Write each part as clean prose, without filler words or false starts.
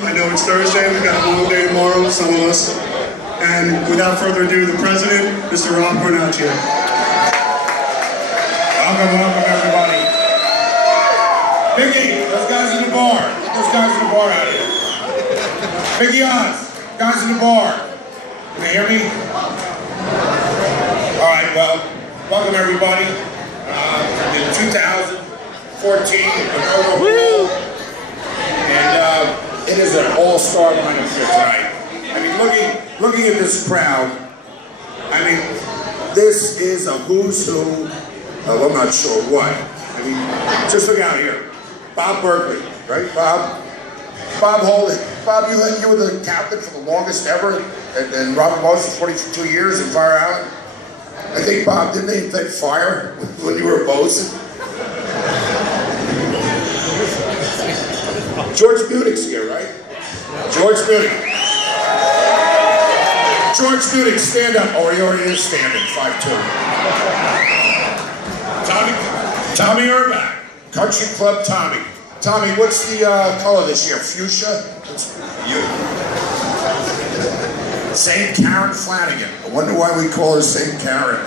I know it's Thursday, we've got a long day tomorrow, some of us. And without further ado, the president, Mr. Rob Cornacchio. Welcome everybody. Mickey, those guys in the bar. Get those guys in the bar out of here. Mickey Oz, guys in the bar. Can you hear me? Alright, well, welcome everybody. In 2014, Woo! And it is an all-star lineup here tonight. I mean, looking at this crowd, I mean, this is a who's who of I'm not sure what. I mean, just look out here. Bob Berkeley, right? Bob Holding. Bob, you were the captain for the longest ever, and Robert Moses for 42 years in Fire Island. I think, Bob, didn't they invent fire when you were a bosun? George Budick's here, right? George Budick. George Budick, stand up. Oh, he already is standing, 5'2". Tommy Urbach, Country Club Tommy. Tommy, what's the color this year? Fuchsia? St. Karen Flanagan. I wonder why we call her St. Karen.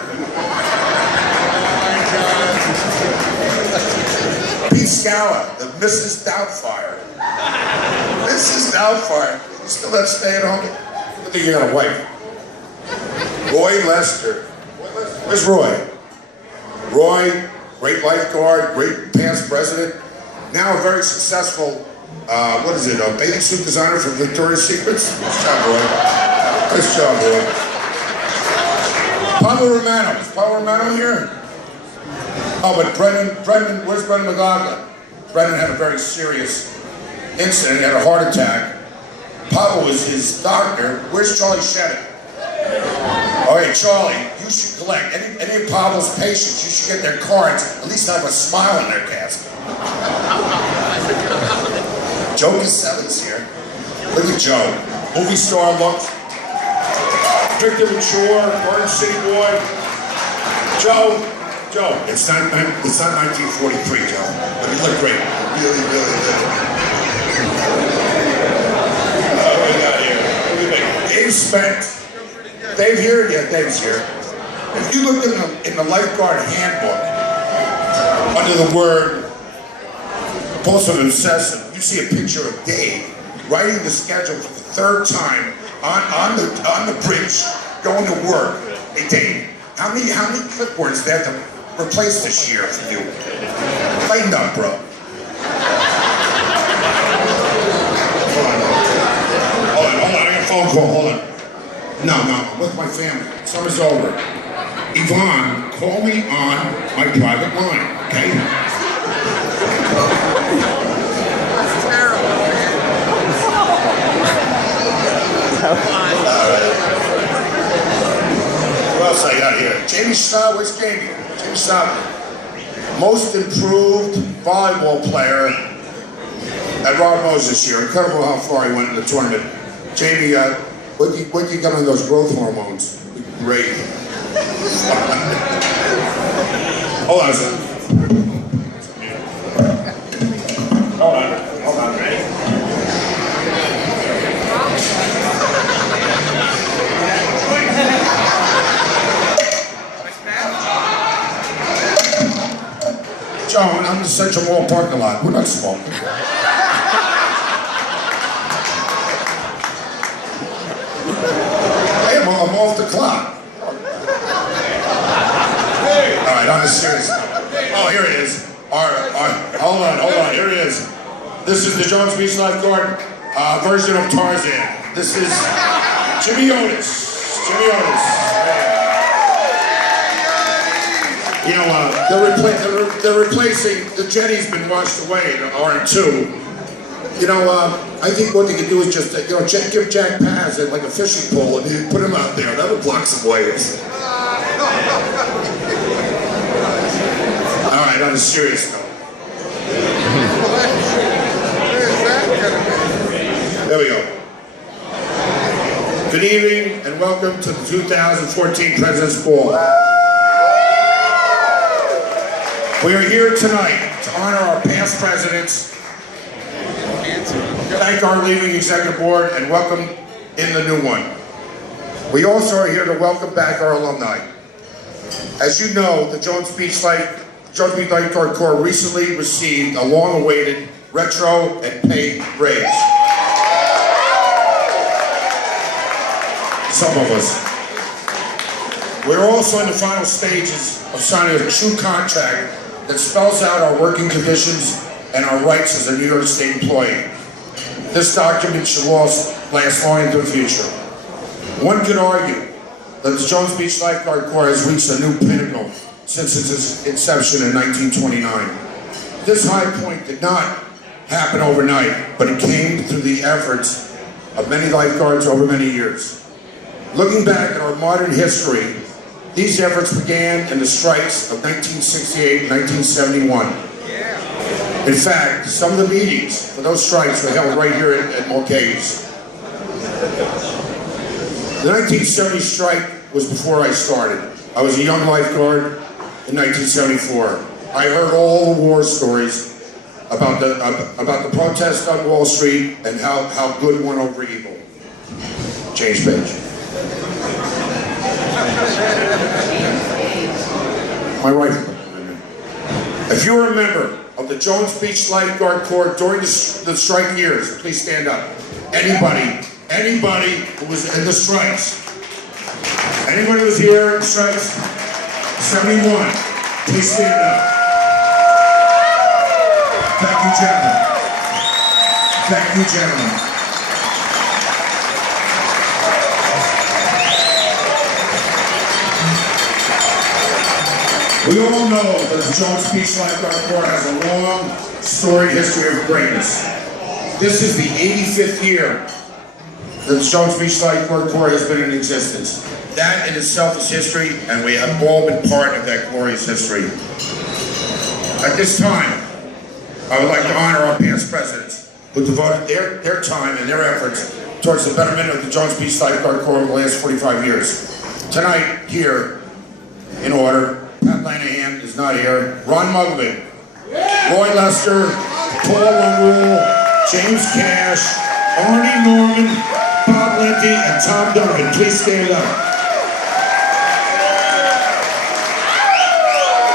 Pete Scala, the Mrs. Doubtfire. Mrs. Doubtfire. You still not staying home? I think you got a wife. Roy Lester. Where's Roy? Roy, great lifeguard, great past president. Now a very successful, what is it, a bathing suit designer for Victoria's Secrets? Nice job, Roy. Nice job, Roy. Pablo Romano. Is Pablo Romano here? Oh, but Brendan, where's Brendan McLaughlin? Brendan had a very serious incident. He had a heart attack. Pablo was his doctor. Where's Charlie Shetty? All right, Charlie, you should collect. Any of Pablo's patients, you should get their cards, at least have a smile in their casket. Joe Caselli's here. Look at Joe. Movie star look. Victor Mature, Orange City boy. Joe, it's not 1943, Joe, but you look great. Really, really good. What do we got here? What do we think? Dave Spence. Dave here? Yeah, Dave's here. If you look in the lifeguard handbook, under the word compulsive obsessive, you see a picture of Dave writing the schedule for the third time on the bridge, going to work. Hey Dave, how many clipboards do they have to replace this year for you? Lighten up, bro. Hold on, I got a phone call, hold on. No, I'm with my family. Summer's over. Yvonne, call me on my private line, okay? That's terrible, man. What else I got here? Jamie Staub, where's Jamie? Jamie Staub, most improved volleyball player at Rob Moses this year. Incredible how far he went in the tournament. Jamie, what you got on those growth hormones? Great. Hold on a second. Hold on, ready? John, I'm in the Central Mall parking lot. We're not smoking. I'm off the clock. Alright, on a serious note. Oh, here it is. Hold on, here it is. This is the Jones Beach Lifeguard version of Tarzan. This is Jimmy Otis. You know, they're replacing, the jetty's been washed away, the R2. You know, I think what they could do is just, give Jack Paz like a fishing pole and you put him out there. That would block some waves. All right, on a serious note. There we go. Good evening and welcome to the 2014 President's Ball. We are here tonight to honor our past presidents thank our leaving executive board and welcome in the new one. We also are here to welcome back our alumni. As you know, the Jones Beach Lifeguard Corps recently received a long-awaited retro and pay raise. Some of us. We're also in the final stages of signing a true contract that spells out our working conditions and our rights as a New York State employee. This document should last long into the future. One could argue that the Jones Beach Lifeguard Corps has reached a new pinnacle since its inception in 1929. This high point did not happen overnight, but it came through the efforts of many lifeguards over many years. Looking back at our modern history, these efforts began in the strikes of 1968 and 1971. In fact, some of the meetings for those strikes were held right here at Mulcahy's. The 1970 strike was before I started. I was a young lifeguard in 1974. I heard all the war stories about the protest on Wall Street and how good won over evil. Change page. My wife. If you're a member of the Jones Beach Lifeguard Corps during the strike years, please stand up. Anybody who was in the strikes. Anybody who was here in the strikes? 71. Please stand up. Thank you, gentlemen. Thank you, gentlemen. We all know that the Jones Beach Lifeguard Corps has a long, storied history of greatness. This is the 85th year that the Jones Beach Lifeguard Corps has been in existence. That in itself is history, and we have all been part of that glorious history. At this time, I would like to honor our past presidents who devoted their time and their efforts towards the betterment of the Jones Beach Lifeguard Corps over the last 45 years. Tonight, here, in order, Pat Lanahan is not here, Ron Mugman, Roy Lester, Paul O'Rourke, James Cash, Arnie Norman, Bob Lindy, and Tom Duggan. Please stand up.